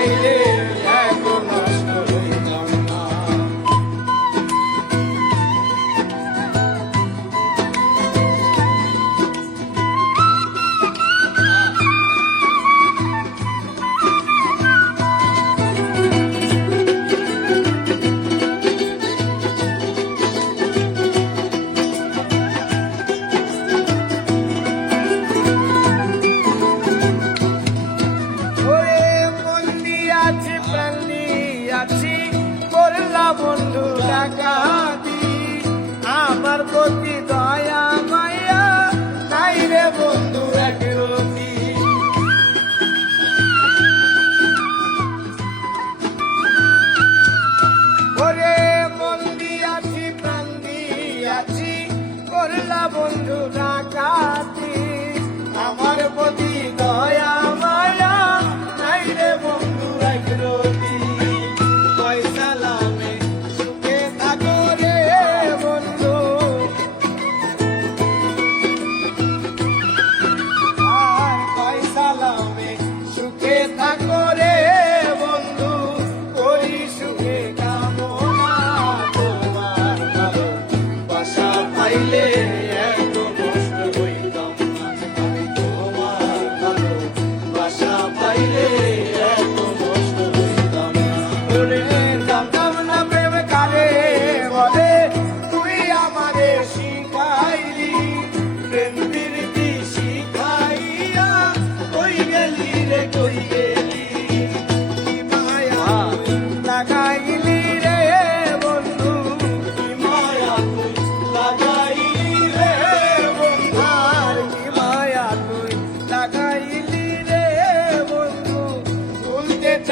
baile. বন্ধু টাকা দি আমার প্রতি দয়া মায়া নাই রে বন্ধু এক রতি ওরে মন দিয়াছি প্রাণ দিয়াছি করলা বন্ধু ডাকাতি